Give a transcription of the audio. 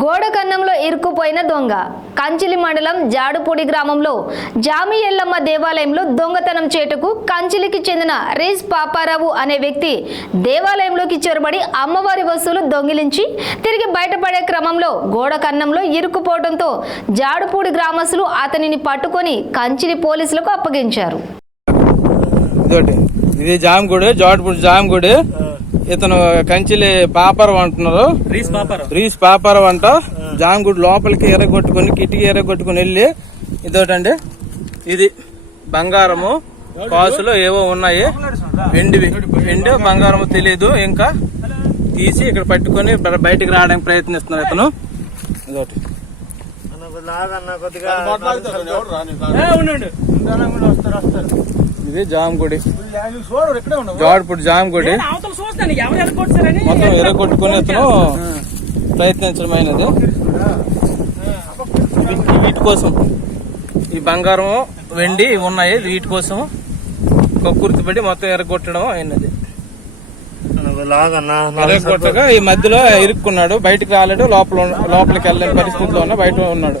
గోడ కన్నంలో ఇరుక్కుపోయిన దొంగ. కంచిలి మండలం జాడుపూడి గ్రామంలో జామి ఎల్లమ్మ దేవాలయంలో దొంగతనం చేటుకు కంచిలికి చెందిన రీస్ పాపారావు అనే వ్యక్తి దేవాలయంలోకి చొరబడి అమ్మవారి వస్తువులు దొంగిలించి తిరిగి బయటపడే క్రమంలో గోడ కన్నంలో ఇరుక్కుపోవడంతో జాడుపూడి గ్రామస్తులు అతనిని పట్టుకొని కంచిలి పోలీసులకు అప్పగించారు. ఇది జామగుడి జామగుడి. ఇతను కంచిలి పాపరం అంటున్నారు. రీస్ పాపరం. అంట. జామగుడి లోపలికి ఎర్రగొట్టుకుని కిటికీ ఎర్రగొట్టుకుని వెళ్ళి ఇదోటండి. ఇది బంగారము కాసులు ఏవో ఉన్నాయి. వెండివి. వెండి బంగారము తెలియదు ఇంకా. తీసి ఇక్కడ పట్టుకొని బయటికి రావడానికి ప్రయత్నిస్తున్నారు ఇతను. ఇదోటి. ఇది జామగుడి జోడపూడి జామగుడి చూస్తాను. ఎవరు ఎరగొట్టారని మొత్తం ఎర్రగొట్టుకుని అతను ప్రయత్నించడమైనది. వీ- వీటి కోసం. ఈ బంగారం వెండి ఉన్నాయి. వీటి కోసం కక్కుర్తి పడి మొత్తం ఎర్రగొట్టడం అయినది. ఎర్రగొట్టగా ఈ మధ్యలో ఇరుక్కున్నాడు. బయటికి రాలేడు. లోపల లోపలికి వెళ్ళని పరిస్థితిలో ఉన్న బయట ఉన్నాడు.